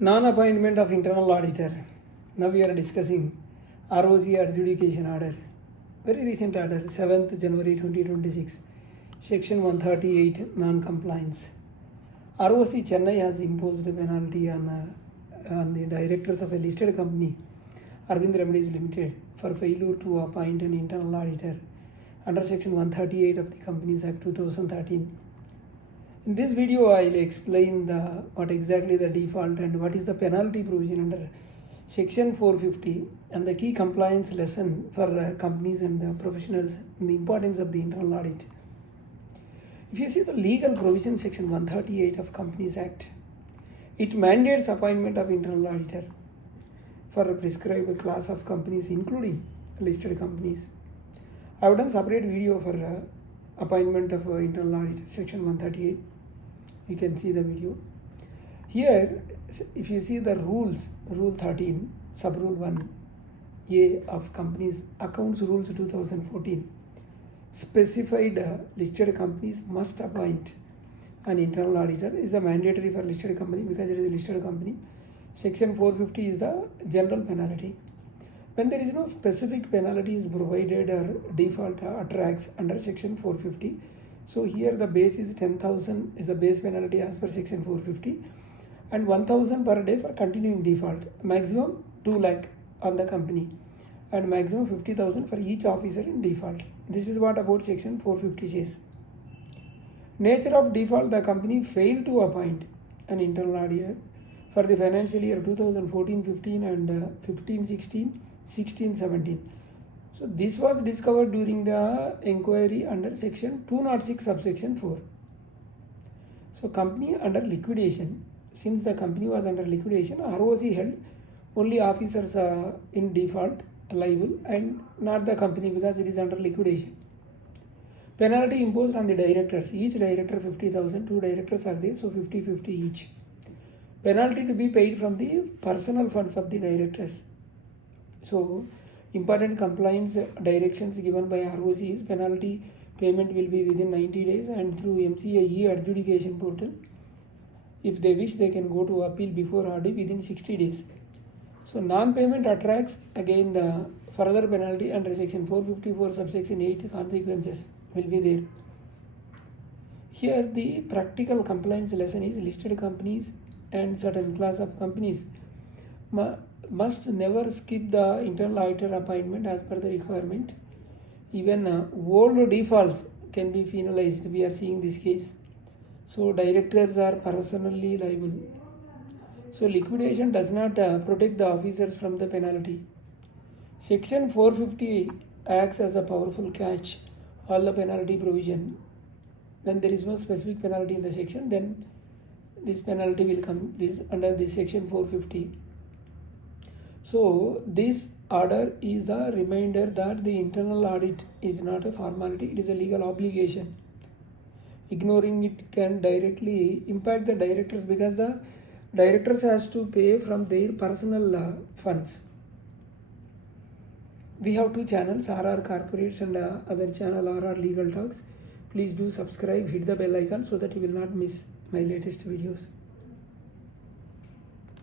Non-appointment of internal auditor. Now we are discussing ROC adjudication order. Very recent order, 7th January 2026. Section 138, non-compliance. ROC Chennai has imposed a penalty on the directors of a listed company, Arvind Remedies Limited, for failure to appoint an internal auditor under Section 138 of the Companies Act 2013. In this video, I will explain what exactly the default and what is the penalty provision under Section 450 and the key compliance lesson for companies and professionals and the importance of the internal audit. If you see the legal provision Section 138 of Companies Act, it mandates appointment of internal auditor for a prescribed class of companies including listed companies. I have done separate video for appointment of internal auditor, Section 138. You can see the video. Here, if you see the rules, Rule 13, Sub-Rule 1A of Companies Accounts Rules 2014, specified listed companies must appoint an internal auditor is a mandatory for listed company because it is a listed company. Section 450 is the general penalty. When there is no specific penalty is provided or default attracts under Section 450, so here the base is 10,000 is the base penalty as per Section 450 and 1,000 per day for continuing default, maximum 2 lakh on the company and maximum 50,000 for each officer in default. This is what about Section 450 says. Nature of default: the company failed to appoint an internal auditor for the financial year 2014-15 and 15-16, 16-17. So this was discovered during the inquiry under Section 206 subsection 4. So company under liquidation, since the company was under liquidation, ROC held only officers in default liable and not the company because it is under liquidation. Penalty imposed on the directors, each director 50,000, 2 directors are there, so 50-50 each. Penalty to be paid from the personal funds of the directors. So important compliance directions given by ROC is penalty payment will be within 90 days and through MCA adjudication portal. If they wish, they can go to appeal before RD within 60 days. So non-payment attracts again the further penalty under Section 454 subsection 8 consequences will be there. Here the practical compliance lesson is listed companies and certain class of companies must never skip the internal auditor appointment as per the requirement. Even old defaults can be penalized. We are seeing this case. So directors are personally liable. So liquidation does not protect the officers from the penalty. Section 450 acts as a powerful catch all the penalty provision. When there is no specific penalty in the section, then this penalty will come under this Section 450. So this order is a reminder that the internal audit is not a formality, it is a legal obligation. Ignoring it can directly impact the directors because the directors has to pay from their personal funds. We have 2 channels, RR Corporates and other channel RR Legal Talks. Please do subscribe, hit the bell icon so that you will not miss my latest videos.